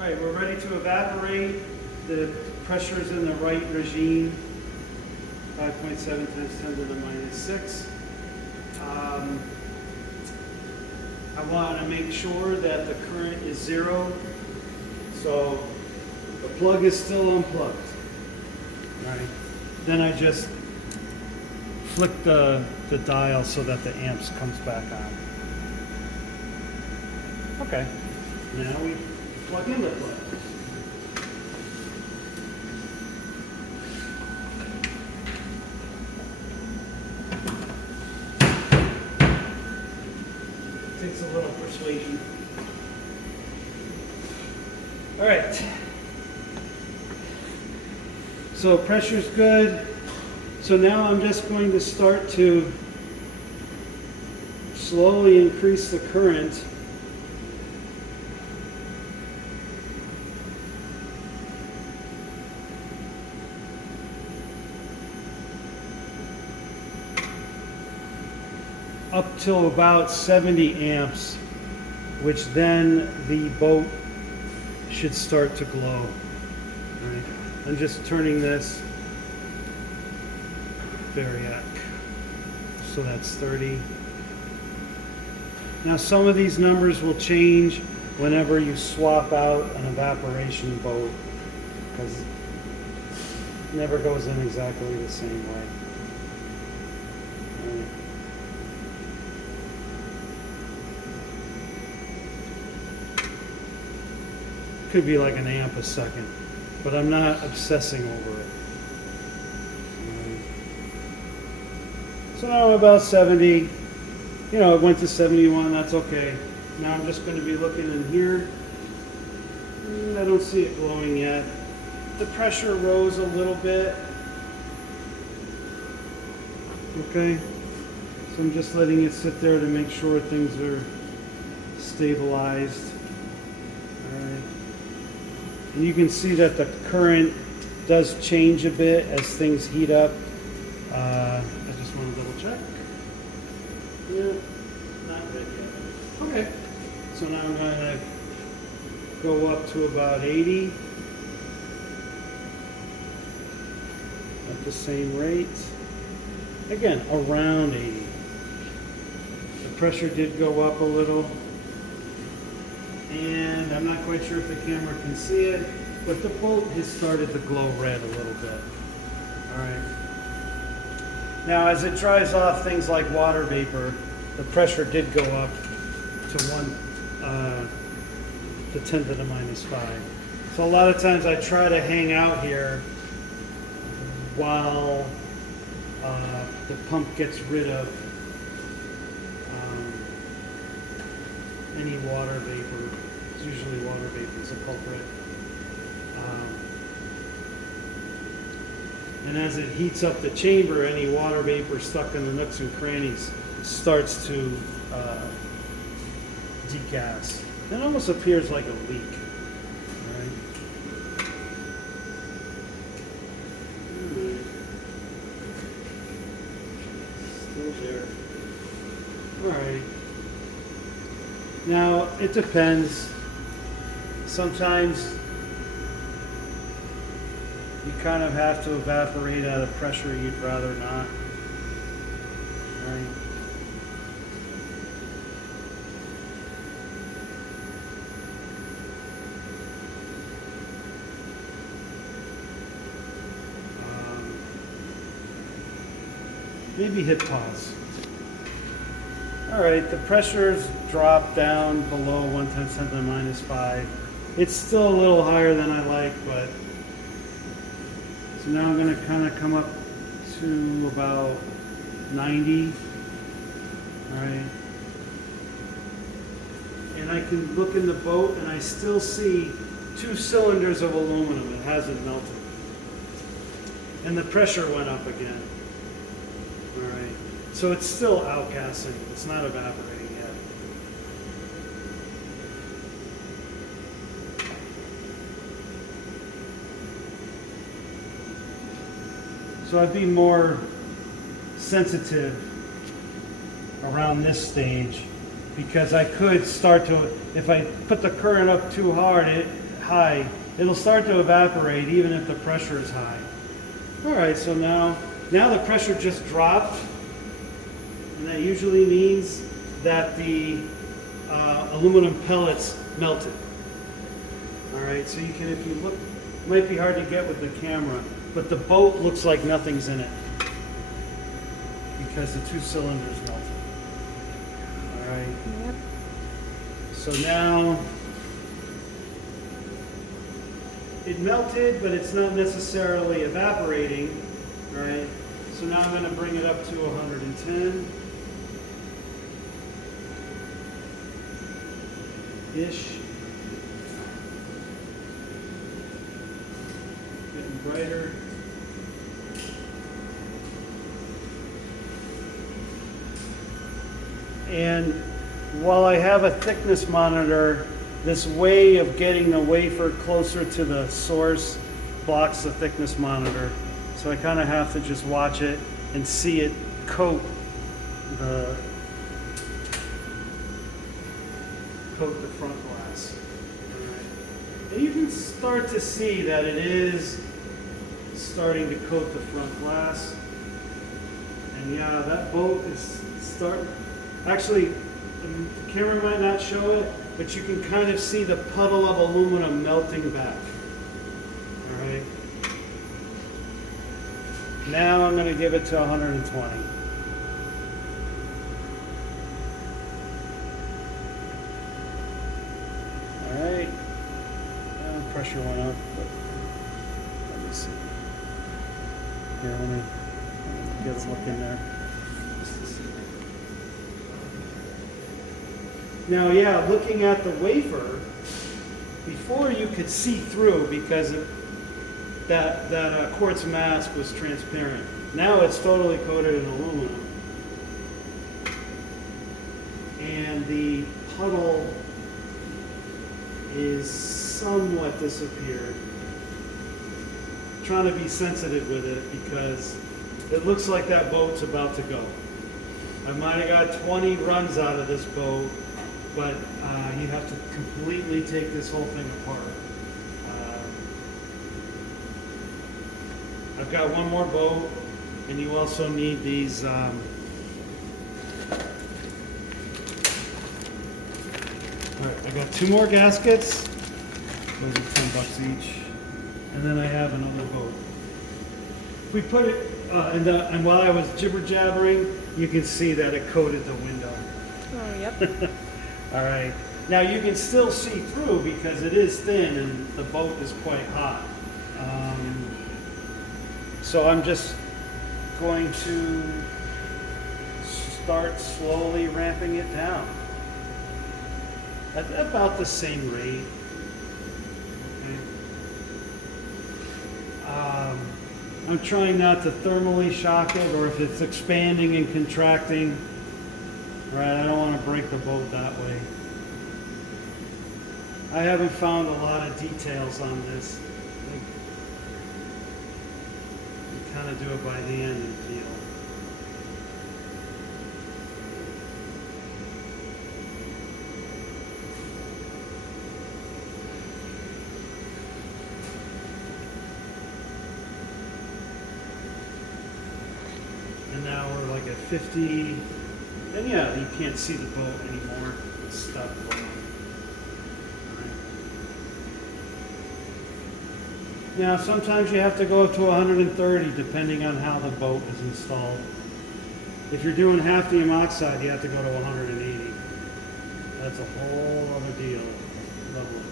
All right, we're ready to evaporate. The pressure's in the right regime, 5.7 times 10 to the minus 6. I want to make sure that the current is 0, so the plug is still unplugged. All right. Then I just flick the dial so that the amps comes back on. Okay. Now we plug in the plug. Takes a little persuasion. All right. So pressure's good. So now I'm just going to start to slowly increase the current. Up till about 70 amps, which then the boat should start to glow. All right. I'm just turning this variac, so that's 30. Now some of these numbers will change whenever you swap out an evaporation boat, because it never goes in exactly the same way. All right. Could be like an amp a second, but I'm not obsessing over it. So now I'm about 70. You know, it went to 71, that's okay. Now I'm just going to be looking in here. I don't see it glowing yet. The pressure rose a little bit. Okay, so I'm just letting it sit there to make sure things are stabilized. All right. And you can see that the current does change a bit as things heat up. I just want to double check. Yeah, not good yet. Okay, so now I'm going to go up to about 80 at the same rate. Again, around 80. The pressure did go up a little. And I'm not quite sure if the camera can see it, but the boat has started to glow red a little bit. All right. Now, as it dries off things like water vapor, the pressure did go up to 10 to the minus 5. So a lot of times I try to hang out here while the pump gets rid of any water vapor. It's usually water vapor is a culprit. And as it heats up the chamber, any water vapor stuck in the nooks and crannies starts to degas. It almost appears like a leak. All right. Still there. All right. Now, it depends. Sometimes you kind of have to evaporate at a pressure you'd rather not. Right? Maybe hit pause. All right, the pressure's dropped down below 1/10 to the minus 5. It's still a little higher than I like, but so now I'm going to kind of come up to about 90. All right. And I can look in the boat and I still see 2 cylinders of aluminum. It hasn't melted. And the pressure went up again. All right. So it's still outgassing. It's not evaporating yet. So I'd be more sensitive around this stage, because I could start to, if I put the current up too hard, high, it'll start to evaporate even if the pressure is high. All right, so now the pressure just dropped, and that usually means that the aluminum pellets melted. All right, so you can, if you look, it might be hard to get with the camera, but the boat looks like nothing's in it because the two cylinders melted. All right. Yep. So now it melted, but it's not necessarily evaporating, right? So now I'm going to bring it up to 110-ish. Getting brighter. And while I have a thickness monitor, this way of getting the wafer closer to the source blocks the thickness monitor. So I kind of have to just watch it and see it coat the front glass. And you can start to see that it is starting to coat the front glass. And yeah, that boat is starting. Actually, the camera might not show it, but you can kind of see the puddle of aluminum melting back. All right. Now I'm going to give it to 120. All right. Pressure went up, but let me see. Here, let me get a look in there. Now, yeah, looking at the wafer, before you could see through because that quartz mask was transparent. Now it's totally coated in aluminum. And the puddle is somewhat disappeared. I'm trying to be sensitive with it because it looks like that boat's about to go. I might have got 20 runs out of this boat, but you have to completely take this whole thing apart. I've got one more boat, and you also need these all right, I got 2 more gaskets. Those are $10 each. And then I have another boat. If we put it, and while I was jibber jabbering, you can see that it coated the window. Oh, yep. All right. Now you can still see through because it is thin and the boat is quite hot. So I'm just going to start slowly ramping it down at about the same rate. Okay. I'm trying not to thermally shock it, or if it's expanding and contracting, right, I don't want to break the boat that way. I haven't found a lot of details on this. You kind of do it by hand and feel. And now we're like at 50. And yeah, you can't see the boat anymore. It's stuck going on. Now, sometimes you have to go up to 130 depending on how the boat is installed. If you're doing hafnium oxide, you have to go to 180. That's a whole other deal. Level of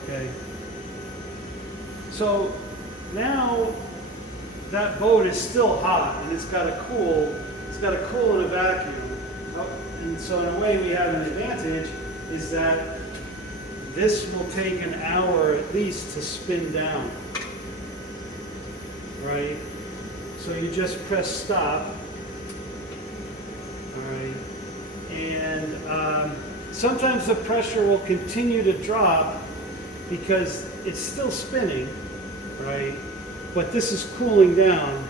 current. Okay. So now that boat is still hot and it's got to cool. It's got to cool in a vacuum. And so in a way we have an advantage is that this will take an hour at least to spin down, right? So you just press stop, all right? And sometimes the pressure will continue to drop because it's still spinning, right? But this is cooling down,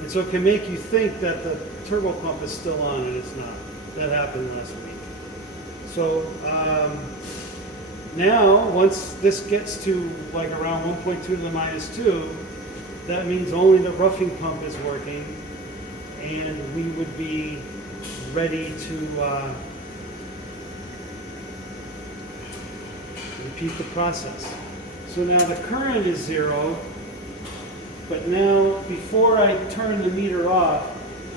and so it can make you think that the turbo pump is still on, and it's not. That happened last week. So Now, once this gets to like around 1.2 to the minus 2, that means only the roughing pump is working, and we would be ready to repeat the process. So now the current is 0, but now before I turn the meter off,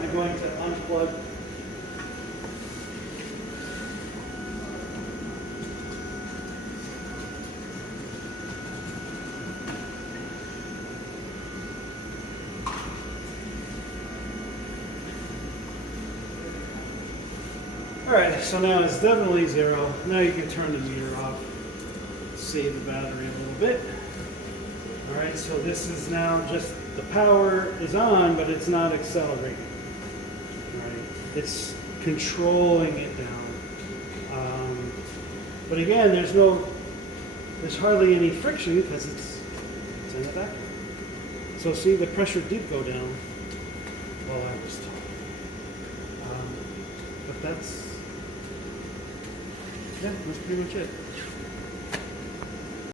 I'm going to unplug. Alright, so now it's definitely 0. Now you can turn the meter off, save the battery a little bit. Alright, so this is now just, the power is on, but it's not accelerating. Alright, it's controlling it down. But again, there's hardly any friction because it's in the vacuum. So see, the pressure did go down while I was talking. But that's pretty much it.